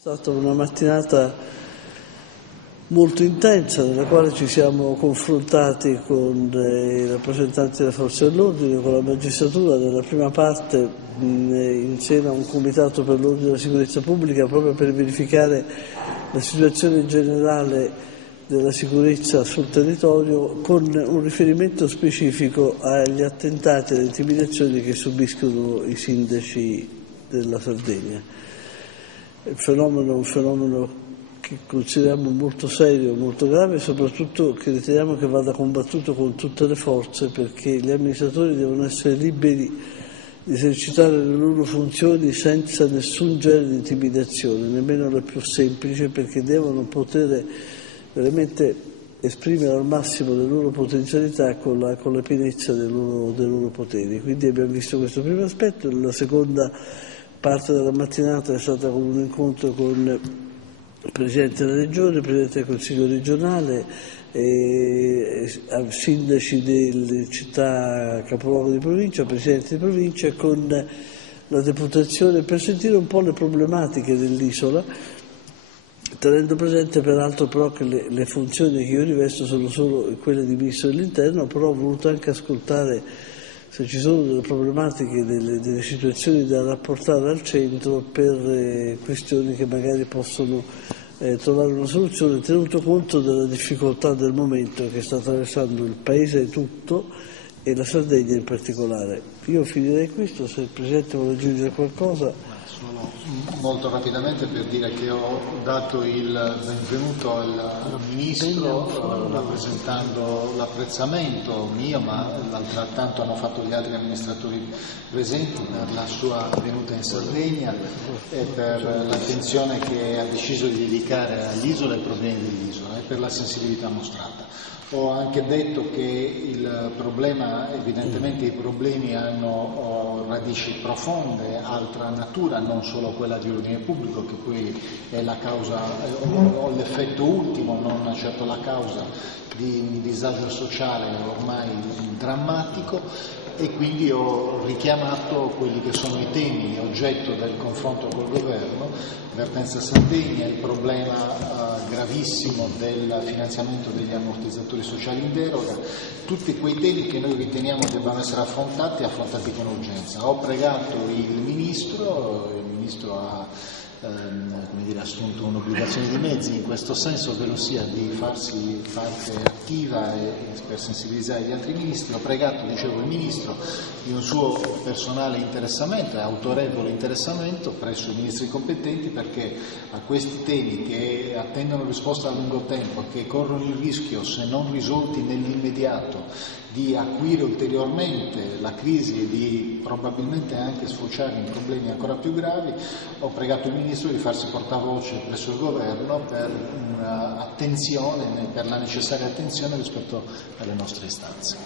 stata una mattinata molto intensa nella quale ci siamo confrontati con i rappresentanti delle forze dell'ordine, con la magistratura. Nella prima parte in seno a un comitato per l'ordine e la sicurezza pubblica, proprio per verificare la situazione generale della sicurezza sul territorio, con un riferimento specifico agli attentati e alle intimidazioni che subiscono i sindaci della Sardegna. È un fenomeno che consideriamo molto serio, molto grave e soprattutto che riteniamo che vada combattuto con tutte le forze, perché gli amministratori devono essere liberi di esercitare le loro funzioni senza nessun genere di intimidazione, nemmeno le più semplici, perché devono poter veramente esprimere al massimo le loro potenzialità con la pienezza dei loro poteri. Quindi abbiamo visto questo primo aspetto. La seconda parte della mattinata è stata con un incontro con il Presidente della Regione, il Presidente del Consiglio regionale, sindaci delle città capoluogo di provincia, Presidenti di provincia, con la deputazione, per sentire un po' le problematiche dell'isola, tenendo presente peraltro però che le funzioni che io rivesto sono solo quelle di Ministro dell'Interno, però ho voluto anche ascoltare se ci sono delle problematiche, delle situazioni da rapportare al centro per questioni che magari possono trovare una soluzione, tenuto conto della difficoltà del momento che sta attraversando il Paese tutto e la Sardegna in particolare. Io finirei questo, se il Presidente vuole aggiungere qualcosa. Solo molto rapidamente per dire che ho dato il benvenuto al Ministro rappresentando l'apprezzamento mio, ma altrettanto hanno fatto gli altri amministratori presenti per la sua venuta in Sardegna e per l'attenzione che ha deciso di dedicare all'isola e ai problemi dell'isola e per la sensibilità mostrata. Ho anche detto che il problema, evidentemente i problemi hanno radici profonde, altra natura, non solo quella di ordine pubblico, che poi è la causa o l'effetto ultimo, non certo la causa di un disagio sociale ormai drammatico, e quindi ho richiamato quelli che sono i temi oggetto del confronto col governo: vertenza Sardegna, il problema gravissimo del finanziamento degli ammortizzatori sociali in deroga, tutti quei temi che noi riteniamo debbano essere affrontati con urgenza. Ho pregato il Ministro ha assunto un'obbligazione di mezzi in questo senso, ovvero sia di farsi parte attiva e per sensibilizzare gli altri ministri. Ho pregato, dicevo, il Ministro di un suo personale interessamento e autorevole interessamento presso i ministri competenti, perché a questi temi che attendono risposta a lungo tempo, che corrono il rischio, se non risolti nell'immediato, di acuire ulteriormente la crisi e di probabilmente anche sfociare in problemi ancora più gravi, ho pregato il Ministro di farsi portavoce presso il Governo per per la necessaria attenzione rispetto alle nostre istanze.